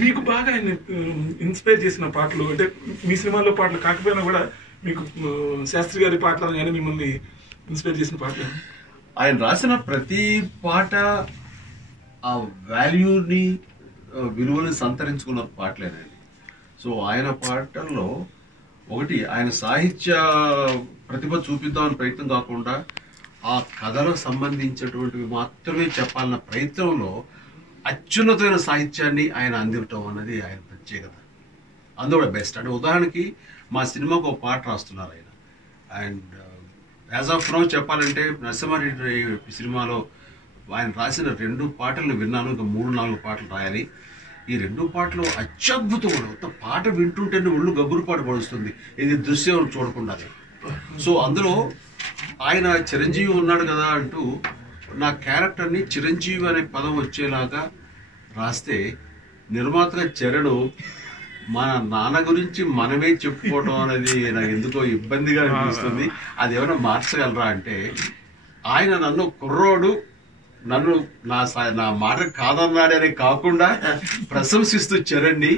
మీకు బాగా ఆయన ఇన్స్పైర్ చేసిన పాటలు అంటే మీ సినిమాలో పాటలు కాకపోయినా కూడా మీకు శాస్త్రి గారి పాటలు కానీ మిమ్మల్ని ఇన్స్పైర్ చేసిన పాటలు? ఆయన రాసిన ప్రతి పాట ఆ వాల్యూని విలువని సంతరించుకున్న పాటలేనండి. సో ఆయన పాటల్లో ఒకటి ఆయన సాహిత్య ప్రతిభ చూపిద్దామని ప్రయత్నం కాకుండా ఆ కథలకు సంబంధించినటువంటివి మాత్రమే చెప్పాలన్న ప్రయత్నంలో అత్యున్నతమైన సాహిత్యాన్ని ఆయన అందించడం అన్నది ఆయన ప్రత్యేకత. అందులో బెస్ట్. అంటే ఉదాహరణకి మా సినిమాకు ఒక పాట రాస్తున్నారు ఆయన. అండ్ యాజ్ ఆఫ్ నౌ చెప్పాలంటే నరసింహారెడ్డి సినిమాలో ఆయన రాసిన 2 పాటలను విన్నాను. ఇంకా 3-4 పాటలు రాయాలి. ఈ 2 పాటలు అత్యద్భుతం. పాట వింటుంటేనే ఒళ్ళు గబ్బురుపాటు పడుస్తుంది, ఇది దృశ్యం చూడకుండానే. సో అందులో ఆయన చిరంజీవి ఉన్నాడు కదా అంటూ నా క్యారెక్టర్ని చిరంజీవి అనే పదం వచ్చేలాగా రాస్తే నిర్మాతగా చరణ్ మన నాన్న గురించి మనమే చెప్పుకోవడం అనేది నాకు ఎందుకో ఇబ్బందిగా అనిపిస్తుంది, అది ఏమైనా మార్చగలరా అంటే ఆయన నన్ను కుర్రోడు నన్ను నా మాట కాదన్నాడనే కాకుండా ప్రశంసిస్తూ చరణ్ని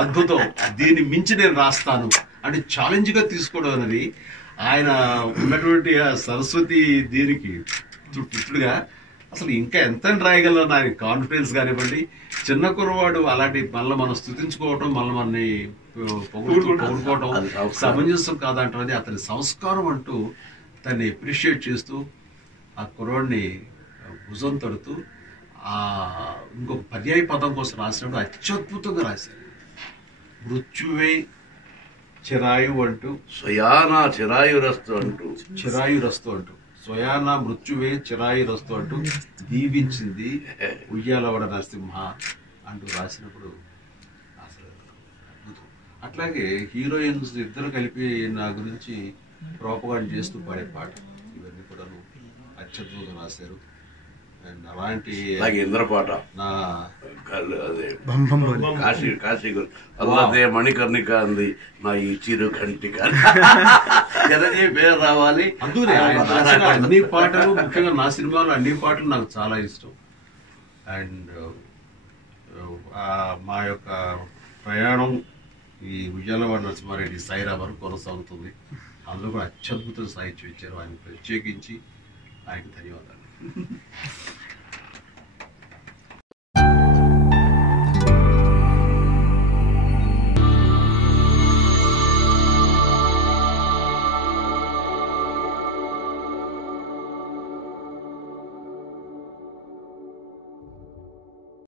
అద్భుతం, దీన్ని మించి నేను రాస్తాను అంటే ఛాలెంజ్గా తీసుకోవడం అనేది ఆయన ఉన్నటువంటి ఆ సరస్వతి దీనికి తుట్టుగా అసలు ఇంకా ఎంత రాయగలరు ఆయన కాన్ఫిడెన్స్ కానివ్వండి. చిన్న కుర్రవాడు అలాంటి మళ్ళీ మనం స్థుతించుకోవటం, మళ్ళీ మనని పొగుడుకోవటం సమంజసం కాదంటున్నది అతని సంస్కారం అంటూ తన్ని అప్రిషియేట్ చేస్తూ ఆ కుర్రవాడిని భుజం తడుతూ ఇంకొక పర్యాయ పదం కోసం రాసినప్పుడు అత్యద్భుతంగా రాశారు. మృత్యువే చిరాయు అంటూ స్వయానా చిరాయురస్తు అంటూ స్వయానా మృత్యువే చిరాయురస్తు అంటూ దీవించింది ఉయ్యాలవాడ నరసింహ అంటూ రాసినప్పుడు అసలు అద్భుతం. అట్లాగే హీరోయిన్స్ ఇద్దరు కలిపి నా గురించి ప్రోపగాండ్ చేస్తూ పాడే పాట ఇవన్నీ కూడా అత్యద్భుతంగా రాశారు. అండ్ అలాంటి ఇంద్రపాట కాశీ అదే మణికర్ణిక అంది నా ఈ చిరు కంటిక పేరు రావాలి. అందుకే అన్ని పాటలు, ముఖ్యంగా నా సినిమాలో అన్ని పాటలు నాకు చాలా ఇష్టం. అండ్ మా యొక్క ప్రయాణం ఈ ఉయ్యాలవాడ నరసింహారెడ్డి సైరా వరకు కొనసాగుతుంది. అందులో కూడా అత్యద్భుత సాహిత్యం ఇచ్చారు. ఆయన ప్రత్యేకించి ఆయనకు ధన్యవాదాలు.